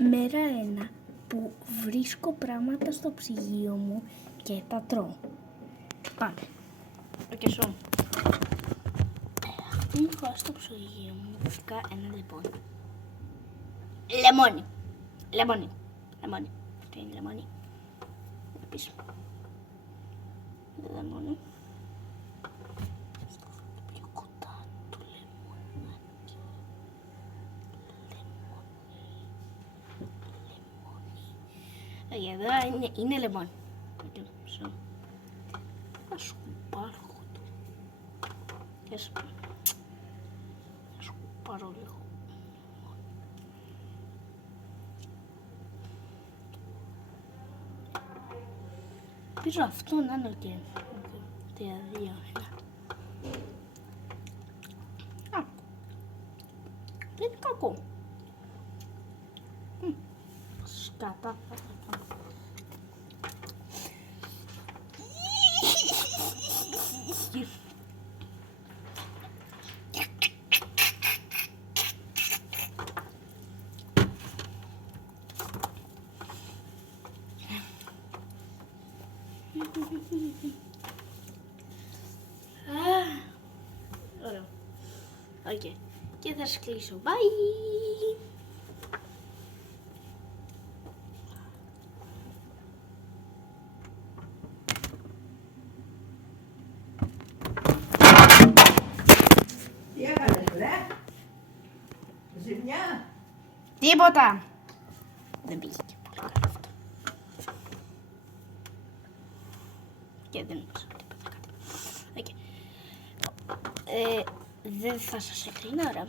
Μέρα 1 που βρίσκω πράγματα στο ψυγείο μου και τα τρώω. Πάμε. Και σου. Αυτό μου χωρά στο ψυγείο μου. Φυσικά ένα λοιπόν. Λεμόνι. Λεμόνι. Λεμόνι. Αυτό είναι λεμόνι. Πίσω. Λεμόνι. Πιο κοντά το λεμονάκι. Λεμόνι. Εδώ είναι λεμόνι. Θα σου πάρω το. Θα σου πάρω λίγο. Πίσω αυτό να είναι και 3, 2, 1. Α, δεν είναι κακό. Σκάτα. Ωραίο. Οκ. Και θα σας κλείσω. Bye! Τι έκανες, βρε? Ζημιά? Τίποτα! Δεν πήγε και πολύ καλά αυτό. Και δεν νομίζω τίποτα κάτι. Δεν θα σας εκκλίνω, ωραία.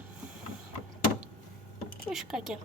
Φυσικά και.